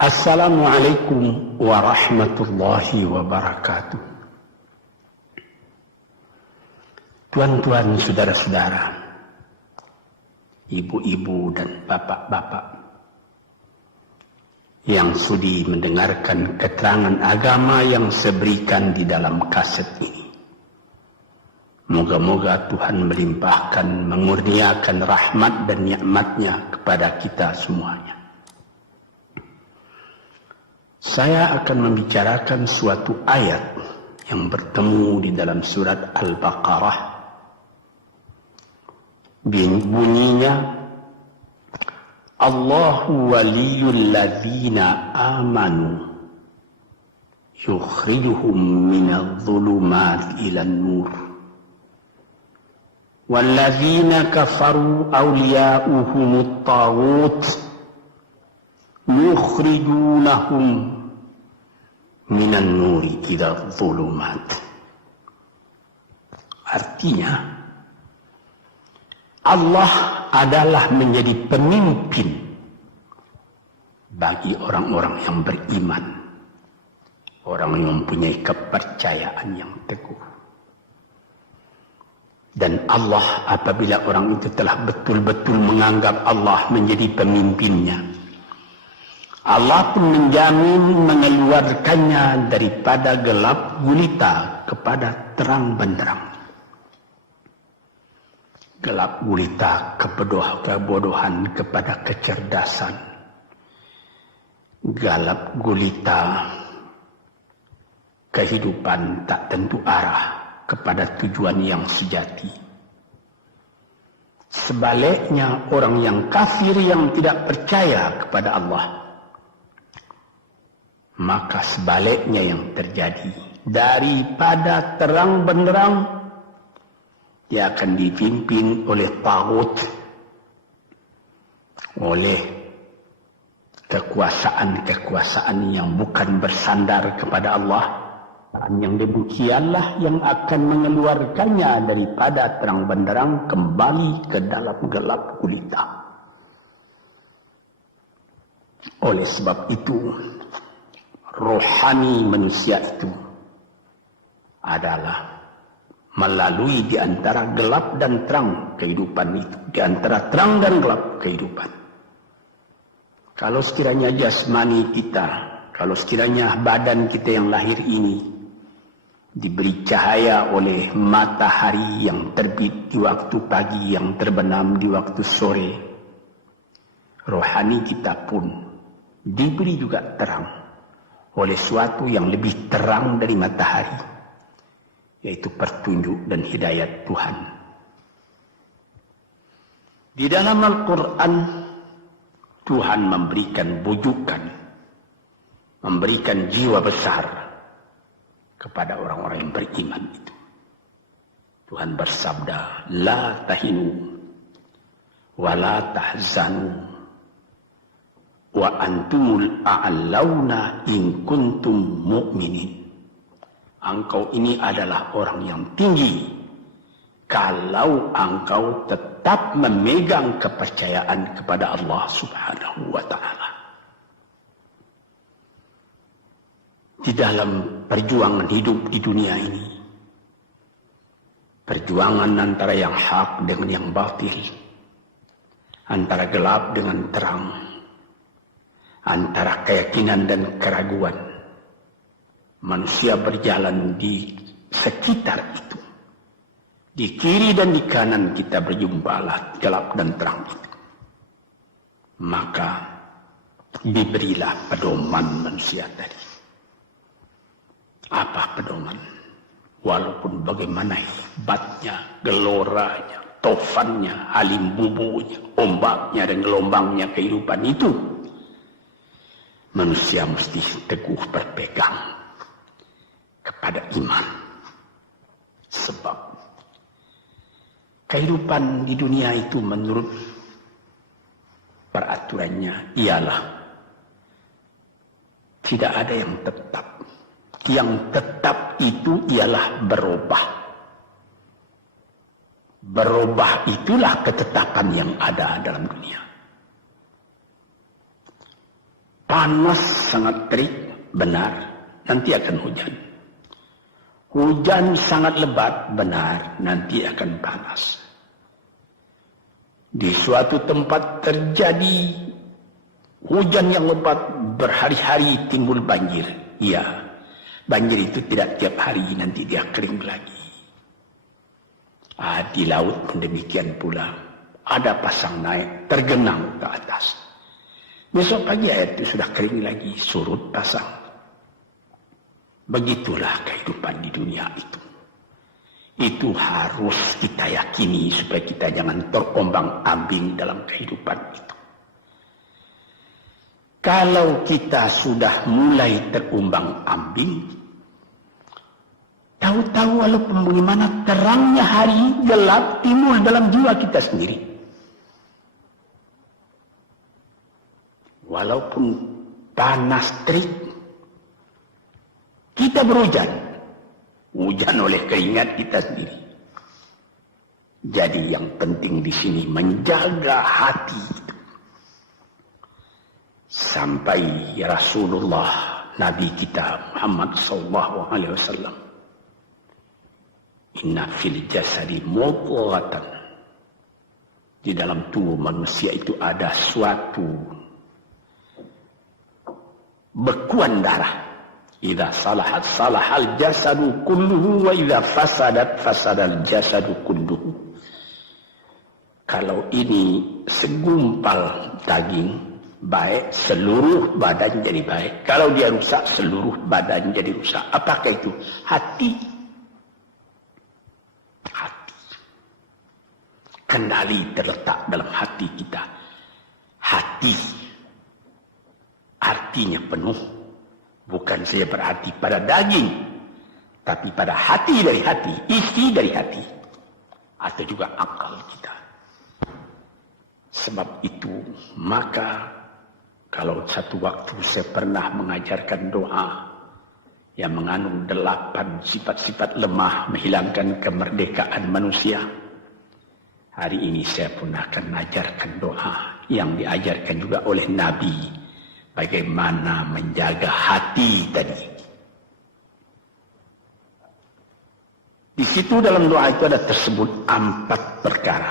Assalamualaikum warahmatullahi wabarakatuh. Tuan-tuan, saudara-saudara, ibu-ibu dan bapak-bapak yang sudi mendengarkan keterangan agama yang saya berikan di dalam kaset ini. Moga-moga Tuhan melimpahkan, mengurniakan rahmat dan nikmat-Nya kepada kita semuanya. Saya akan membicarakan suatu ayat yang bertemu di dalam surat Al-Baqarah. Bunyinya, Allahu waliyul ladzina amanu yukhrijuhum minadh dhulumati ilan nur wal ladzina kafaru awliya'uhumut taghut yukhrijunahum minan nuri ila dhulumat. Artinya, Allah adalah menjadi pemimpin bagi orang-orang yang beriman, orang yang mempunyai kepercayaan yang teguh. Dan Allah, apabila orang itu telah betul-betul menganggap Allah menjadi pemimpinnya, Allah pun menjamin mengeluarkannya daripada gelap gulita kepada terang benderang. Gelap gulita kebodohan kepada kecerdasan. Gelap gulita kehidupan tak tentu arah kepada tujuan yang sejati. Sebaliknya, orang yang kafir yang tidak percaya kepada Allah, maka sebaliknya yang terjadi, daripada terang benderang dia akan dipimpin oleh taghut, oleh kekuasaan-kekuasaan yang bukan bersandar kepada Allah. Yang demikianlah yang akan mengeluarkannya daripada terang benderang kembali ke dalam gelap gulita. Oleh sebab itu, rohani manusia itu adalah melalui di antara gelap dan terang kehidupan itu, di antara terang dan gelap kehidupan. Kalau sekiranya jasmani kita, kalau sekiranya badan kita yang lahir ini diberi cahaya oleh matahari yang terbit di waktu pagi, yang terbenam di waktu sore, rohani kita pun diberi juga terang oleh suatu yang lebih terang dari matahari, yaitu petunjuk dan hidayat Tuhan. Di dalam Al-Quran, Tuhan memberikan bujukan, memberikan jiwa besar kepada orang-orang yang beriman itu. Tuhan bersabda, La tahinu wa la tahzanu wa antumul a'launa in kuntum mu'minin. Engkau ini adalah orang yang tinggi kalau engkau tetap memegang kepercayaan kepada Allah Subhanahu wa ta'ala. Di dalam perjuangan hidup di dunia ini, perjuangan antara yang hak dengan yang batil, antara gelap dengan terang, antara keyakinan dan keraguan, manusia berjalan di sekitar itu. Di kiri dan di kanan kita berjumpalah gelap dan terang itu. Maka diberilah pedoman manusia tadi. Apa pedoman? Walaupun bagaimana hebatnya, geloranya, tofannya, alim bubunya, ombaknya dan gelombangnya kehidupan itu, manusia mesti teguh berpegang kepada iman. Sebab kehidupan di dunia itu menurut peraturannya ialah tidak ada yang tetap. Yang tetap itu ialah berubah. Berubah itulah ketetapan yang ada dalam dunia. Panas sangat terik, benar, nanti akan hujan. Hujan sangat lebat, benar, nanti akan panas. Di suatu tempat terjadi hujan yang lebat, berhari-hari timbul banjir. Iya, banjir itu tidak tiap hari, nanti dia kering lagi. Di laut pun demikian pula. Ada pasang naik, tergenang ke atas. Besok pagi air itu sudah kering lagi, surut pasang. Begitulah kehidupan di dunia itu. Itu harus kita yakini supaya kita jangan terombang-ambing dalam kehidupan itu. Kalau kita sudah mulai terombang-ambing, tahu-tahu walaupun bagaimana terangnya hari, gelap timbul dalam jiwa kita sendiri. Walaupun panas terik, kita berhujan. Hujan oleh keringat kita sendiri. Jadi yang penting di sini menjaga hati itu. Sampai Rasulullah Nabi kita Muhammad SAW, inna fil jasadi mudghatan, di dalam tubuh manusia itu ada suatu bekuan darah. Idza salahat salahal jasadu kulluhu wa idza fasadat fasadal jasadu kulluhu. Kalau ini segumpal daging baik, seluruh badan jadi baik. Kalau dia rusak, seluruh badan jadi rusak. Apakah itu? Hati. Hati. Kendali terletak dalam hati kita. Hati artinya penuh. Bukan saja berarti pada daging, tapi pada hati dari hati, isi dari hati, atau juga akal kita. Sebab itu, maka kalau satu waktu saya pernah mengajarkan doa yang mengandung 8 sifat-sifat lemah menghilangkan kemerdekaan manusia. Hari ini saya pun akan mengajarkan doa yang diajarkan juga oleh Nabi. Bagaimana menjaga hati tadi. Di situ dalam doa itu ada tersebut 4 perkara.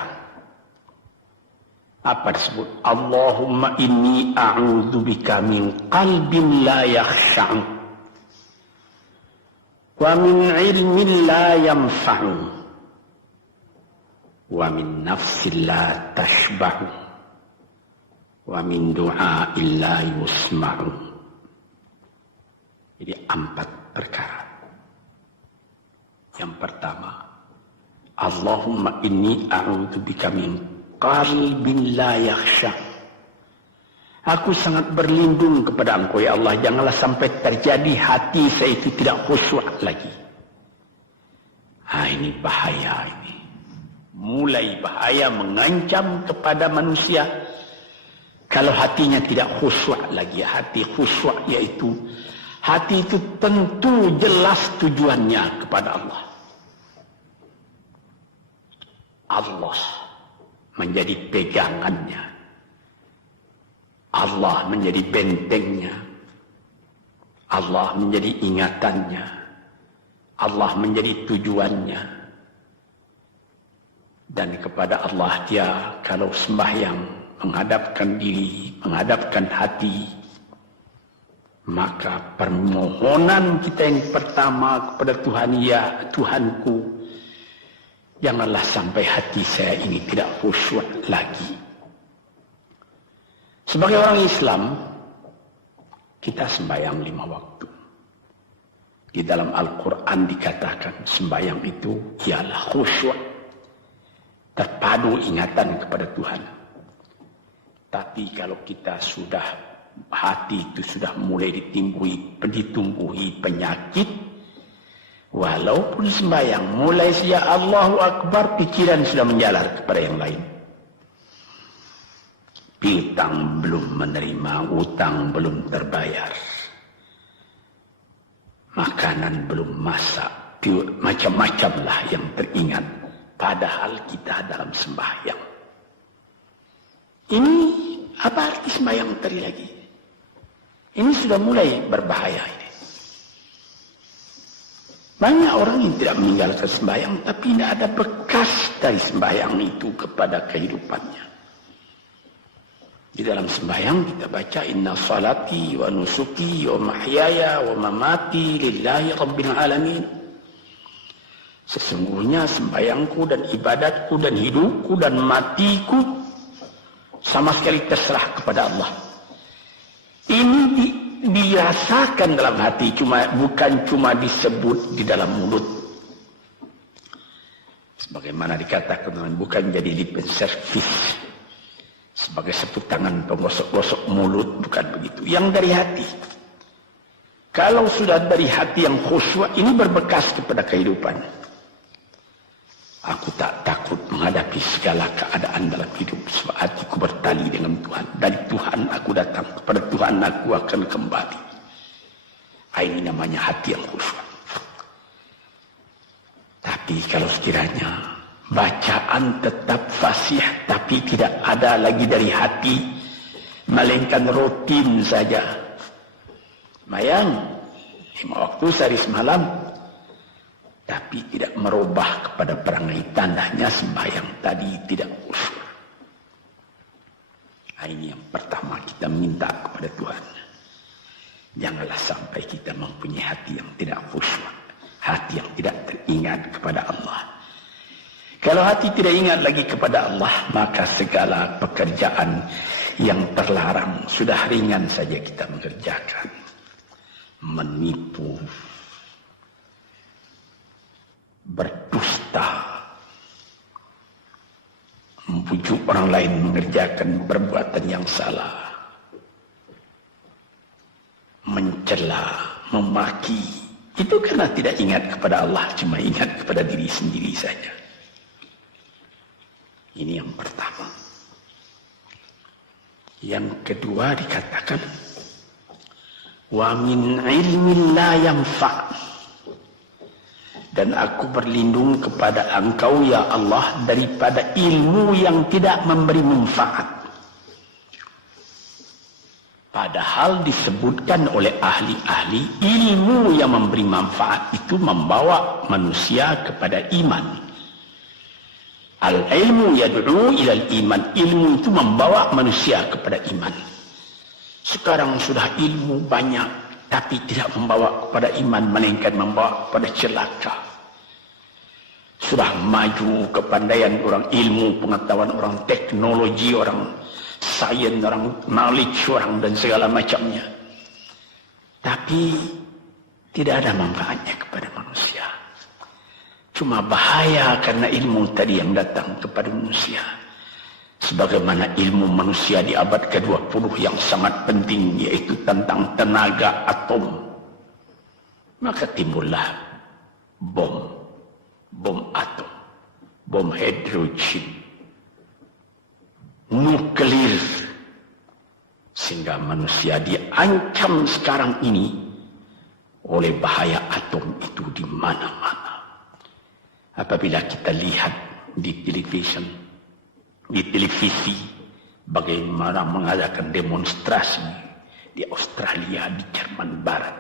Apa disebut? Allahumma inni a'udzubika min qalbin la yakhsha'u wa min ilmin la yanfa'u wa min nafsin la tashba'u wa min du'a illa yusma'u. Jadi 4 perkara. Yang pertama, Allahumma inni a'udzubika min qalbin la yakhsha. Aku sangat berlindung kepada Engkau ya Allah, janganlah sampai terjadi hati saya itu tidak khusyuk lagi. Ini bahaya ini. Mulai bahaya mengancam kepada manusia. Kalau hatinya tidak khusyuk lagi, hati khusyuk yaitu hati itu tentu jelas tujuannya kepada Allah. Allah menjadi pegangannya. Allah menjadi bentengnya. Allah menjadi ingatannya. Allah menjadi tujuannya. Dan kepada Allah dia kalau sembahyang menghadapkan diri, menghadapkan hati, maka permohonan kita yang pertama kepada Tuhan, ya Tuhanku, janganlah sampai hati saya ini tidak khusyuk lagi. Sebagai orang Islam, kita sembahyang 5 waktu. Di dalam Al-Quran dikatakan sembahyang itu ialah khusyuk, terpadu ingatan kepada Tuhan. Tapi kalau kita sudah, hati itu sudah mulai ditumbuhi penyakit, walaupun sembahyang, mulai ya Allahu Akbar, pikiran sudah menjalar kepada yang lain. Piutang belum menerima, utang belum terbayar, makanan belum masak, macam-macam lah yang teringat. Padahal kita dalam sembahyang. Ini apa arti sembahyang tadi lagi? Ini sudah mulai berbahaya ini. Banyak orang yang tidak meninggalkan sembahyang, tapi tidak ada bekas dari sembahyang itu kepada kehidupannya. Di dalam sembahyang kita baca inna salati wa nusuki wa mahyaya wa mamati lillahi rabbil alamin. Sesungguhnya sembahyangku dan ibadatku dan hidupku dan matiku sama sekali terserah kepada Allah. Ini dirasakan dalam hati, bukan cuma disebut di dalam mulut. Sebagaimana dikatakan, bukan jadi lip service sebagai seput tangan penggosok-gosok mulut, bukan begitu. Yang dari hati. Kalau sudah dari hati yang khusyuk, ini berbekas kepada kehidupan. Aku tak takut menghadapi segala keadaan dalam hidup sebab hatiku bertali dengan Tuhan. Dari Tuhan aku datang, kepada Tuhan aku akan kembali. Ini namanya hati yang khusyuk. Tapi kalau sekiranya bacaan tetap fasih tapi tidak ada lagi dari hati, melainkan rutin saja. Mayang 5 waktu sehari semalam, tapi tidak merubah kepada perangai, tandanya sembahyang tadi tidak khusyuk. Ini yang pertama kita minta kepada Tuhan. Janganlah sampai kita mempunyai hati yang tidak khusyuk, hati yang tidak teringat kepada Allah. Kalau hati tidak ingat lagi kepada Allah, maka segala pekerjaan yang terlarang sudah ringan saja kita mengerjakan. Menipu, berdusta, membujuk orang lain mengerjakan perbuatan yang salah, mencela, memaki, itu karena tidak ingat kepada Allah, cuma ingat kepada diri sendiri saja. Ini yang pertama. Yang kedua dikatakan wa min ilmin la yanfa'. Dan aku berlindung kepada Engkau ya Allah daripada ilmu yang tidak memberi manfaat. Padahal disebutkan oleh ahli-ahli ilmu yang memberi manfaat itu membawa manusia kepada iman. Al-ilmu yad'u ilal iman. Ilmu itu membawa manusia kepada iman. Sekarang sudah ilmu banyak, tapi tidak membawa kepada iman, melainkan membawa kepada celaka. Sudah maju kepandaian orang, ilmu, pengetahuan orang, teknologi orang, sains orang, knowledge orang, dan segala macamnya. Tapi tidak ada manfaatnya kepada manusia. Cuma bahaya karena ilmu tadi yang datang kepada manusia. Sebagaimana ilmu manusia di abad ke-20 yang sangat penting, yaitu tentang tenaga atom. Maka timbullah bom atom, bom hidrogen, nuklir, sehingga manusia diancam sekarang ini oleh bahaya atom itu di mana-mana. Apabila kita lihat di televisi bagaimana mengadakan demonstrasi di Australia, di Jerman Barat,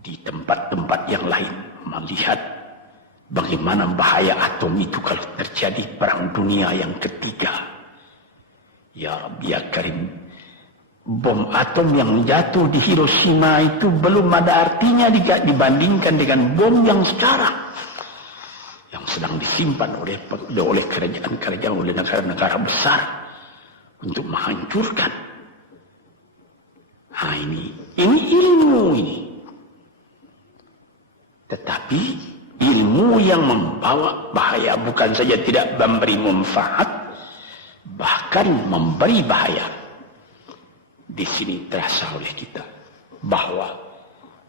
di tempat-tempat yang lain, melihat bagaimana bahaya atom itu kalau terjadi perang dunia yang ketiga. Ya Rabbi ya Karim, bom atom yang jatuh di Hiroshima itu belum ada artinya dibandingkan dengan bom yang sekarang, yang sedang disimpan oleh kerajaan-kerajaan, oleh negara-negara besar untuk menghancurkan. Nah, ini ilmu ini. Tetapi ilmu yang membawa bahaya, bukan saja tidak memberi manfaat, bahkan memberi bahaya. Di sini terasa oleh kita bahwa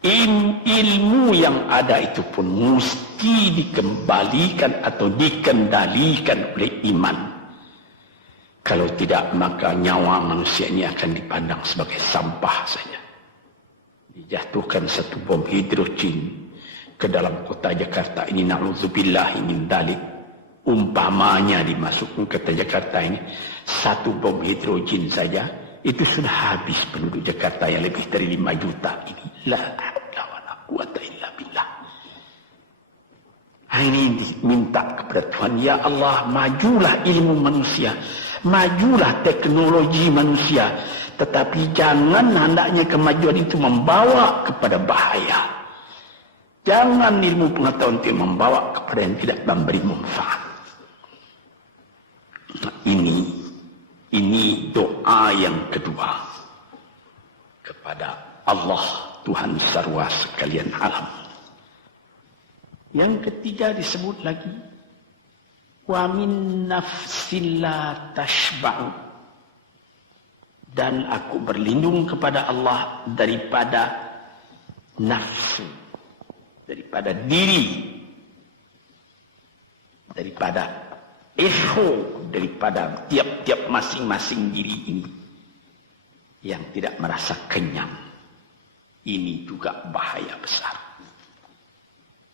ilmu yang ada itu pun mesti dikembalikan atau dikendalikan oleh iman. Kalau tidak, maka nyawa manusia ini akan dipandang sebagai sampah saja. Dijatuhkan satu bom hidrogen ke dalam kota Jakarta ini, na'udzubillah min dzalik. Umpamanya dimasukkan ke kota Jakarta ini, satu bom hidrogen saja itu sudah habis penduduk Jakarta yang lebih dari 5 juta ini. La haula wala quwata illa billah. Ini minta kepada Tuhan, ya Allah, majulah ilmu manusia, majulah teknologi manusia, tetapi jangan hendaknya kemajuan itu membawa kepada bahaya. Jangan ilmu pengetahuan itu membawa kepada yang tidak memberi manfaat. Nah, ini doa yang kedua kepada Allah Tuhan sarwa sekalian alam. Yang ketiga disebut lagi, wa min nafsin la tashba'u, dan aku berlindung kepada Allah daripada nafsu, daripada diri, daripada ego, daripada tiap-tiap masing-masing diri ini yang tidak merasa kenyang. Ini juga bahaya besar.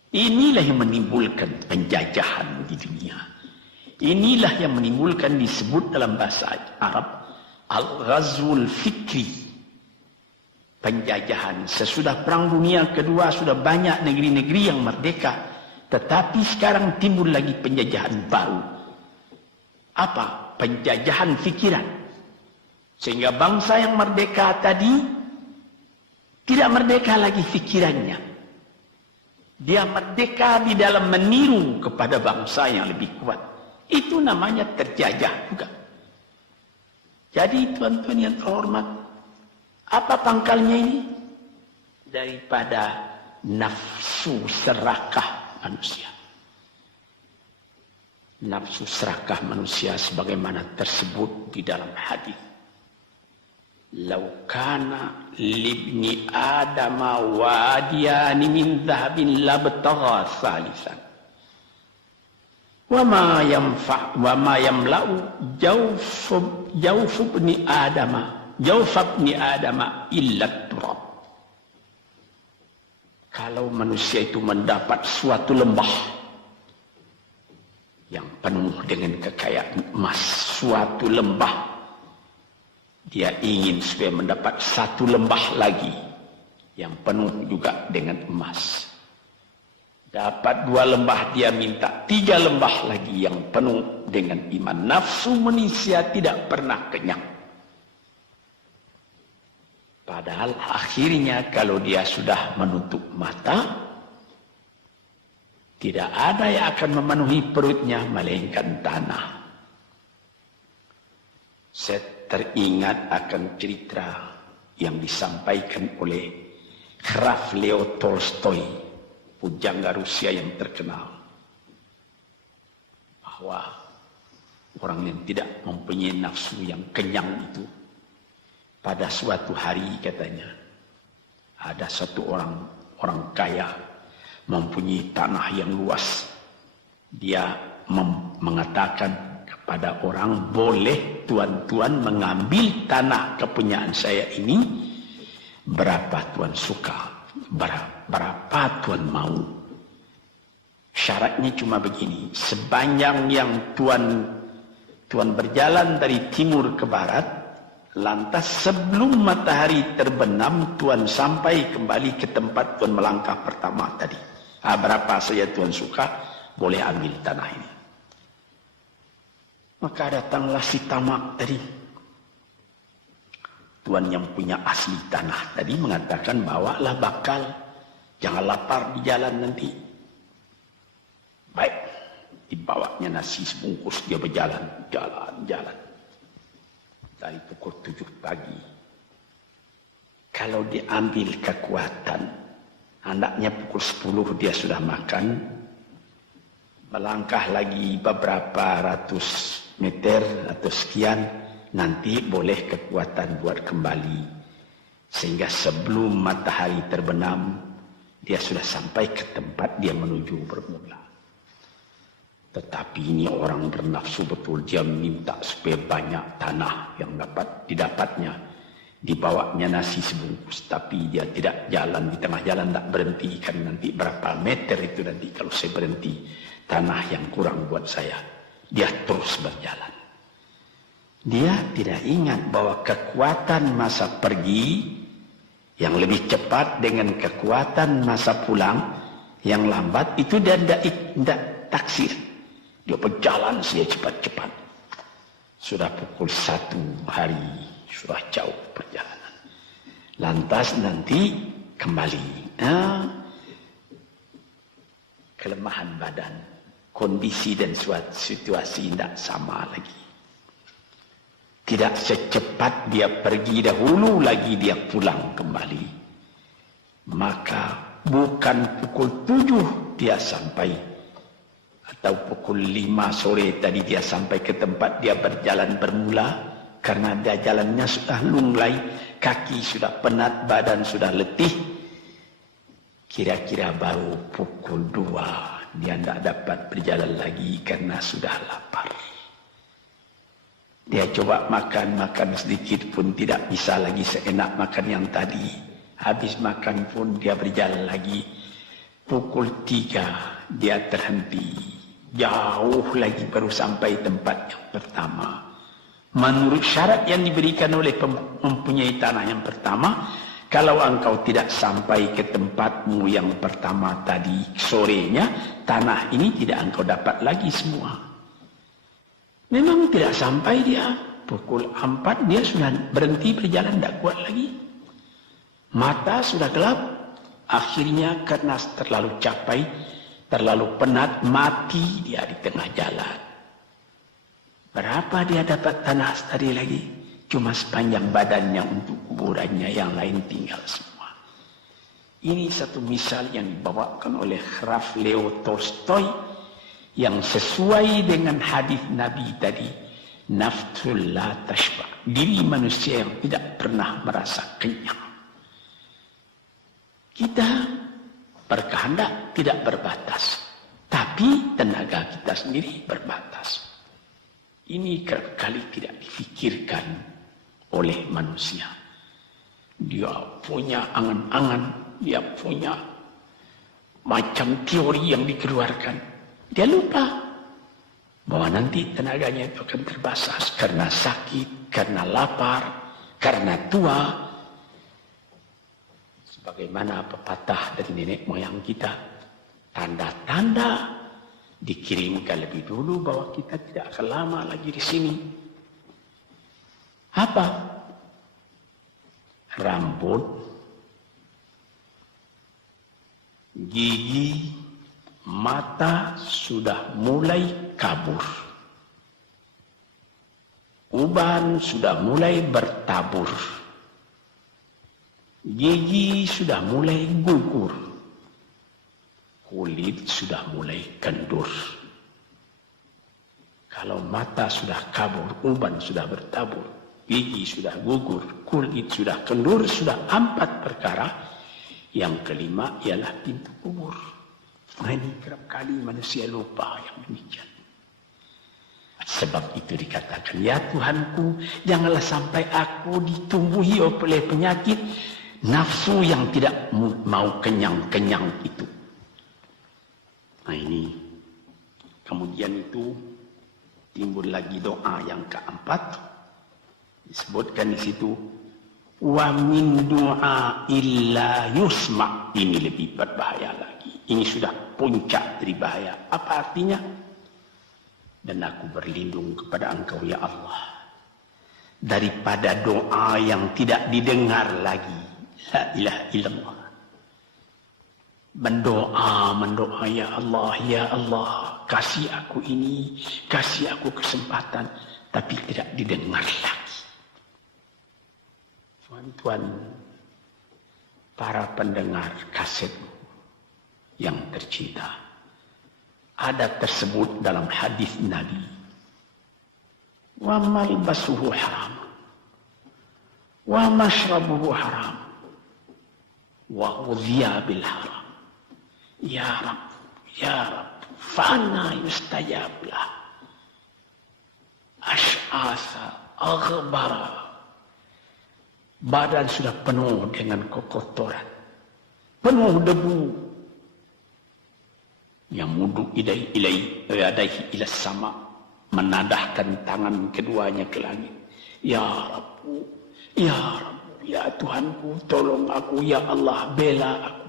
Inilah yang menimbulkan penjajahan di dunia. Inilah yang menimbulkan, disebut dalam bahasa Arab, al-ghazwul fikri, penjajahan. Sesudah Perang Dunia Kedua sudah banyak negeri-negeri yang merdeka, tetapi sekarang timbul lagi penjajahan baru. Apa? Penjajahan fikiran. Sehingga bangsa yang merdeka tadi tidak merdeka lagi fikirannya. Dia merdeka di dalam meniru kepada bangsa yang lebih kuat. Itu namanya terjajah juga. Jadi tuan-tuan yang terhormat, apa pangkalnya ini? Daripada nafsu serakah manusia. Nafsu serakah manusia sebagaimana tersebut di dalam hadis. Lau kana libni adama wadiyani min dhahabin labtagha salisan. Wa ma yamla'u jawf ibni adama illa turab. Kalau manusia itu mendapat suatu lembah yang penuh dengan kekayaan emas, suatu lembah, dia ingin supaya mendapat satu lembah lagi yang penuh juga dengan emas. Dapat 2 lembah, dia minta 3 lembah lagi yang penuh dengan iman. Nafsu manusia tidak pernah kenyang. Padahal akhirnya kalau dia sudah menutup mata, tidak ada yang akan memenuhi perutnya melainkan tanah. Saya teringat akan cerita yang disampaikan oleh Graf Leo Tolstoy, pujangga Rusia yang terkenal, bahwa orang yang tidak mempunyai nafsu yang kenyang itu, pada suatu hari katanya, ada satu orang kaya mempunyai tanah yang luas. Dia mengatakan pada orang, boleh tuan-tuan mengambil tanah kepunyaan saya ini, berapa tuan suka, berapa tuan mau. Syaratnya cuma begini, sepanjang yang tuan berjalan dari timur ke barat, lantas sebelum matahari terbenam, tuan sampai kembali ke tempat tuan melangkah pertama tadi. Berapa saja tuan suka, boleh ambil tanah ini. Maka datanglah si tamak tadi. Tuan yang punya asli tanah tadi mengatakan, bawalah bakal, jangan lapar di jalan nanti. Baik, dibawanya nasi sebungkus, dia berjalan, jalan. Dari pukul 7 pagi. Kalau diambil kekuatan, hendaknya pukul 10 dia sudah makan. Melangkah lagi beberapa ratus meter atau sekian, nanti boleh kekuatan buat kembali. Sehingga sebelum matahari terbenam, dia sudah sampai ke tempat dia menuju bermula. Tetapi ini orang bernafsu betul, dia minta supaya banyak tanah yang dapat didapatnya. Dibawanya nasi sebungkus, tapi dia tidak jalan, di tengah jalan tak berhenti, kan nanti berapa meter itu nanti kalau saya berhenti, tanah yang kurang buat saya. Dia terus berjalan. Dia tidak ingat bahwa kekuatan masa pergi yang lebih cepat dengan kekuatan masa pulang yang lambat itu dia tidak taksir. Dia berjalan saja cepat-cepat. Sudah pukul 1 hari, sudah jauh perjalanan. Lantas nanti kembali. Kelemahan badan, kondisi dan suatu situasi tidak sama lagi. Tidak secepat dia pergi dahulu lagi dia pulang kembali. Maka bukan pukul 7 dia sampai, atau pukul 5 sore tadi dia sampai ke tempat dia berjalan bermula, karena dia jalannya sudah lunglai, kaki sudah penat, badan sudah letih. Kira-kira baru pukul 2 dia tidak dapat berjalan lagi karena sudah lapar. Dia coba makan sedikit pun tidak bisa lagi seenak makan yang tadi. Habis makan pun dia berjalan lagi. Pukul 3 dia terhenti. Jauh lagi baru sampai tempat yang pertama. Menurut syarat yang diberikan oleh mempunyai tanah yang pertama, kalau engkau tidak sampai ke tempatmu yang pertama tadi sorenya, tanah ini tidak engkau dapat lagi semua. Memang tidak sampai dia. Pukul 4 dia sudah berhenti berjalan, tidak kuat lagi. Mata sudah gelap. Akhirnya karena terlalu capai, terlalu penat, mati dia di tengah jalan. Berapa dia dapat tanah tadi lagi? Cuma sepanjang badannya untuk kuburannya, yang lain tinggal semua. Ini satu misal yang dibawakan oleh Graf Leo Tolstoy, yang sesuai dengan hadis Nabi tadi, nafsul la tashba, diri manusia yang tidak pernah merasa kenyang. Kita berkehendak tidak berbatas, tapi tenaga kita sendiri berbatas. Ini kerap kali tidak difikirkan oleh manusia. Dia punya angan-angan, dia punya macam teori yang dikeluarkan. Dia lupa bahwa nanti tenaganya itu akan terbatas karena sakit, karena lapar, karena tua. Sebagaimana pepatah dari nenek moyang kita, tanda-tanda dikirimkan lebih dulu bahwa kita tidak akan lama lagi di sini. Apa? Rambut, gigi, mata sudah mulai kabur. Uban sudah mulai bertabur. Gigi sudah mulai gugur. Kulit sudah mulai kendur. Kalau mata sudah kabur, uban sudah bertabur, gigi sudah gugur, kulit sudah kendur, sudah 4 perkara. Yang kelima ialah pintu kubur. Nah, ini kerap kali manusia lupa yang demikian. Sebab itu dikatakan, ya Tuhanku, janganlah sampai aku ditumbuhi oleh penyakit nafsu yang tidak mau kenyang-kenyang itu. Nah ini, kemudian itu timbul lagi doa yang keempat. Disebutkan di situ, wa min du'a illa yusma. Ini lebih berbahaya lagi. Ini sudah puncak dari bahaya. Apa artinya? Dan aku berlindung kepada Engkau ya Allah daripada doa yang tidak didengar lagi. La ilaha illallah. Mendoa ya Allah, kasih aku ini, kasih aku kesempatan, tapi tidak didengar lagi. Tuan-tuan, para pendengar kaset yang tercinta, ada tersebut dalam hadis Nabi, wa malbasuhu haram, wa mashrabuhu haram, wa udhiya bil haram. Ya Rab, ya Rab, fa'ana yustajab lah. Ash'asa, aghbara. Badan sudah penuh dengan kotoran, penuh debu. Yamudu ilaihi ila sama, menadahkan tangan keduanya ke langit. Ya Rabbu, ya Rabbu, ya Tuhanku, tolong aku, ya Allah, bela aku.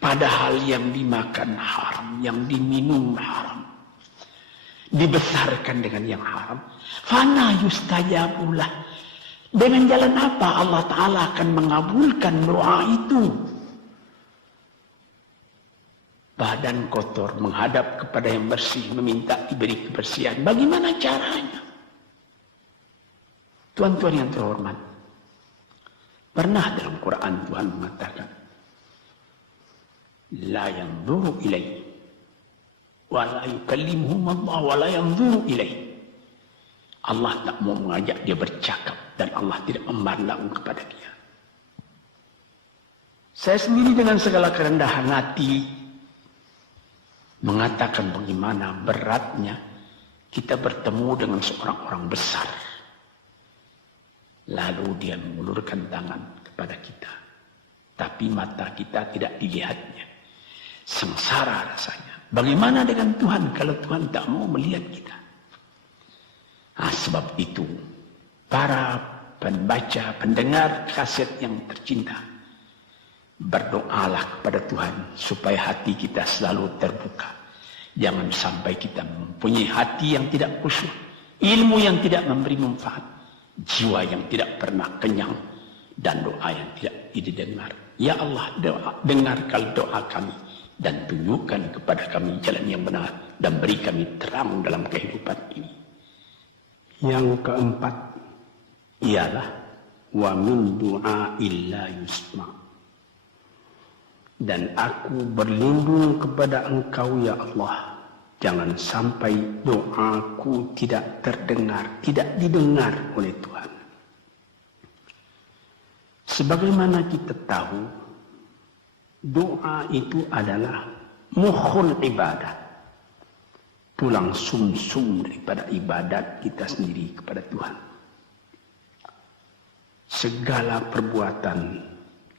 Padahal yang dimakan haram, yang diminum haram, dibesarkan dengan yang haram. Fana yustajabulah. Dengan jalan apa Allah Ta'ala akan mengabulkan doa itu? Badan kotor menghadap kepada yang bersih, meminta diberi kebersihan. Bagaimana caranya? Tuan-tuan yang terhormat, pernah dalam Quran Tuhan mengatakan, la yanzuru ilaihi wa la yukallimuhum Allah wa la yanzuru ilaihi. Allah tak mau mengajak dia bercakap dan Allah tidak memandang kepada dia. Saya sendiri dengan segala kerendahan hati mengatakan bagaimana beratnya kita bertemu dengan seorang orang besar. Lalu dia mengulurkan tangan kepada kita. Tapi mata kita tidak dilihatnya. Sengsara rasanya. Bagaimana dengan Tuhan kalau Tuhan tak mau melihat kita? Sebab itu, para pembaca, pendengar kaset yang tercinta, berdoalah kepada Tuhan supaya hati kita selalu terbuka. Jangan sampai kita mempunyai hati yang tidak khusyuk, ilmu yang tidak memberi manfaat, jiwa yang tidak pernah kenyang, dan doa yang tidak didengar. Ya Allah, dengarkan doa kami dan tunjukkan kepada kami jalan yang benar dan beri kami terang dalam kehidupan ini. Yang keempat ialah wa min du'a illa yusma. Dan aku berlindung kepada Engkau ya Allah, jangan sampai doaku tidak terdengar, tidak didengar oleh Tuhan. Sebagaimana kita tahu, doa itu adalah mukhul ibadah, tulang sumsum daripada ibadat kita sendiri kepada Tuhan. Segala perbuatan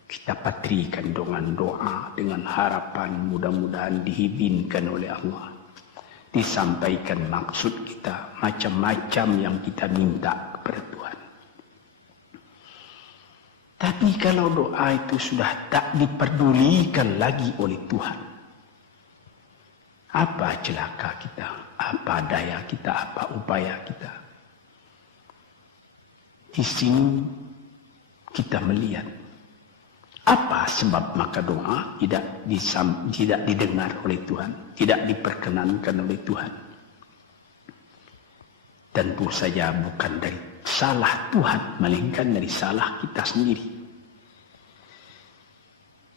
kita patrikan dengan doa, dengan harapan mudah-mudahan diizinkan oleh Allah. Disampaikan maksud kita, macam-macam yang kita minta kepada Tuhan. Tapi kalau doa itu sudah tak diperdulikan lagi oleh Tuhan, apa celaka kita, apa daya kita, apa upaya kita? Di sini kita melihat apa sebab maka doa tidak didengar oleh Tuhan, tidak diperkenankan oleh Tuhan. Tentu saja bukan dari salah Tuhan, melainkan dari salah kita sendiri.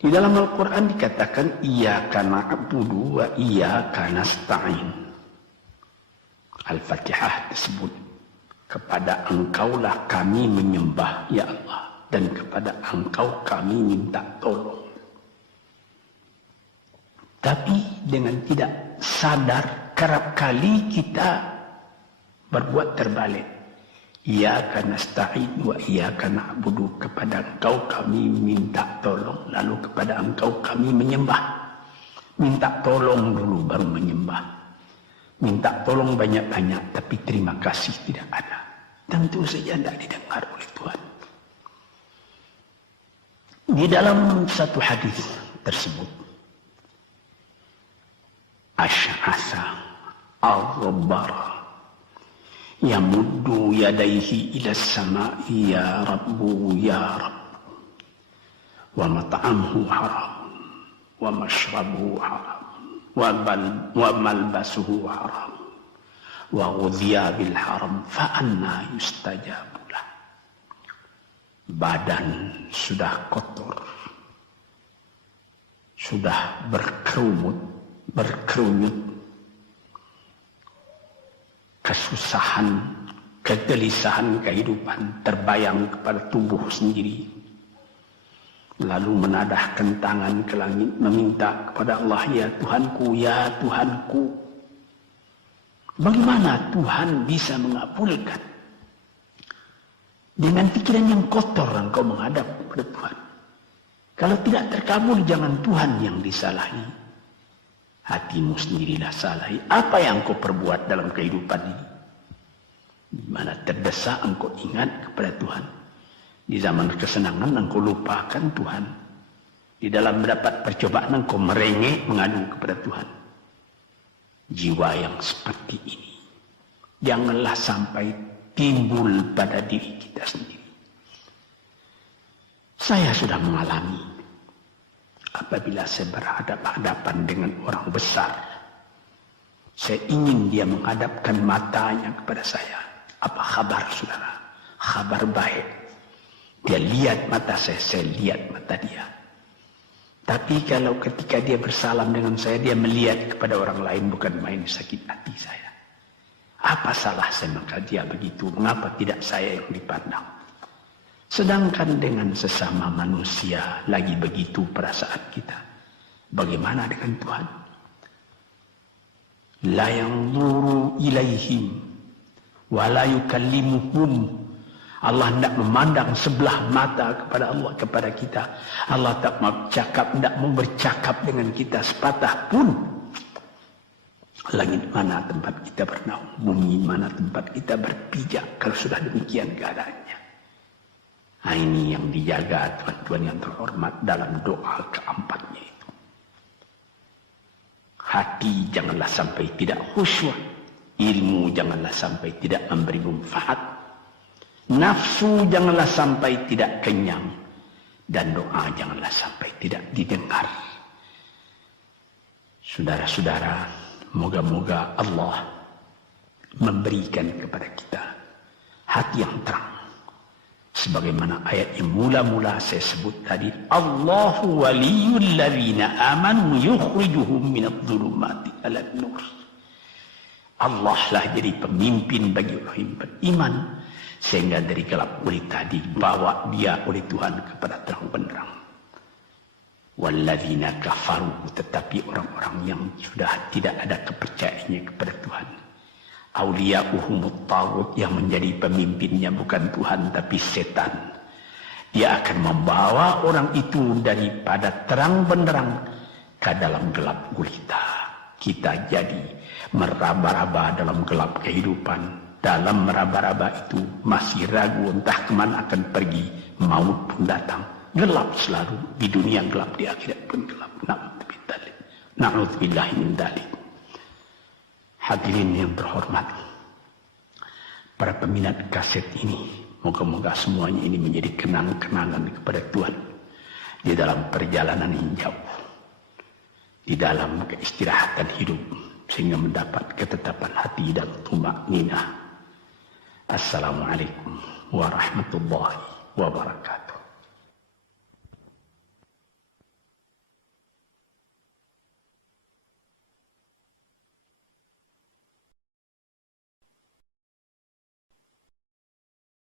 Di dalam Al-Quran dikatakan, Iyyaka na'budu wa iyyaka nasta'in. Al-Fatihah tersebut, kepada Engkaulah kami menyembah, ya Allah, dan kepada Engkau kami minta tolong. Tapi dengan tidak sadar, kerap kali kita berbuat terbalik. Iyyaka nasta'in wa iyyaka na'budu, kepada Engkau kami minta tolong, lalu kepada Engkau kami menyembah. Minta tolong dulu baru menyembah. Minta tolong banyak-banyak tapi terima kasih tidak ada. Tentu saja tidak didengar oleh Tuhan. Di dalam satu hadis tersebut, Asy'asa al-Ghabbara yamuddu yadayhi ila as-sama'i ya Rabbu ya Rabb, wa mat'amuhu haram wa mashrabuhu haram wa malbasuhu haram wa ghudhiya bil haram fa anna yustajabu lah. Badan sudah kotor, sudah berkerunyut, kesusahan, kegelisahan kehidupan terbayang kepada tubuh sendiri. Lalu menadahkan tangan ke langit meminta kepada Allah, ya Tuhanku, ya Tuhanku. Bagaimana Tuhan bisa mengabulkan? Dengan pikiran yang kotor engkau menghadap kepada Tuhan. Kalau tidak terkabul, jangan Tuhan yang disalahi. Hatimu sendirilah salahi. Apa yang kau perbuat dalam kehidupan ini? Di mana terdesak engkau ingat kepada Tuhan. Di zaman kesenangan engkau lupakan Tuhan. Di dalam mendapat percobaan engkau merengek mengadu kepada Tuhan. Jiwa yang seperti ini janganlah sampai timbul pada diri kita sendiri. Saya sudah mengalami apabila saya berhadapan-hadapan dengan orang besar, saya ingin dia menghadapkan matanya kepada saya. Apa kabar saudara? Kabar baik. Dia lihat mata saya lihat mata dia. Tapi kalau ketika dia bersalam dengan saya, dia melihat kepada orang lain, bukan main sakit hati saya. Apa salah saya maka dia begitu? Mengapa tidak saya yang dipandang? Sedangkan dengan sesama manusia lagi begitu perasaan kita. Bagaimana dengan Tuhan? La yanzuru ilaihim wa la yukallimuhum. Allah tidak memandang sebelah mata kepada Allah, kepada kita. Allah tak mau cakap, tidak mau bercakap dengan kita sepatah pun. Langit mana tempat kita bernaung, bumi mana tempat kita berpijak kalau sudah demikian keadaannya. Nah, ini yang dijaga tuan-tuan yang terhormat dalam doa keempatnya itu. Hati janganlah sampai tidak khusyuk. Ilmu janganlah sampai tidak memberi manfaat. Nafsu janganlah sampai tidak kenyang. Dan doa janganlah sampai tidak didengar. Saudara-saudara, moga-moga Allah memberikan kepada kita hati yang terang. Sebagaimana ayat yang mula-mula saya sebut tadi. Allahu waliyul ladzina amanu yukhrijuhum minadh-dhulumati ilan nur. Allah lah jadi pemimpin bagi orang yang beriman. Sehingga dari gelap gulita dibawa dia oleh Tuhan kepada terang benderang. Walladzina kafaru, tetapi orang-orang yang sudah tidak ada kepercayaannya kepada Tuhan. Auliya'uhumut taghut, yang menjadi pemimpinnya bukan Tuhan tapi setan. Dia akan membawa orang itu daripada terang benderang ke dalam gelap gulita. Kita jadi meraba-raba dalam gelap kehidupan. Dalam meraba-raba itu masih ragu entah kemana akan pergi. Maut pun datang. Gelap selalu. Di dunia gelap, di akhirat pun gelap. Na'udzubillah min dzalik. Hadirin yang terhormat, para peminat kaset ini, moga-moga semuanya ini menjadi kenang-kenangan kepada Tuhan di dalam perjalanan yang jauh, di dalam keistirahatan hidup, sehingga mendapat ketetapan hati dan tumakninah. Assalamualaikum warahmatullahi wabarakatuh.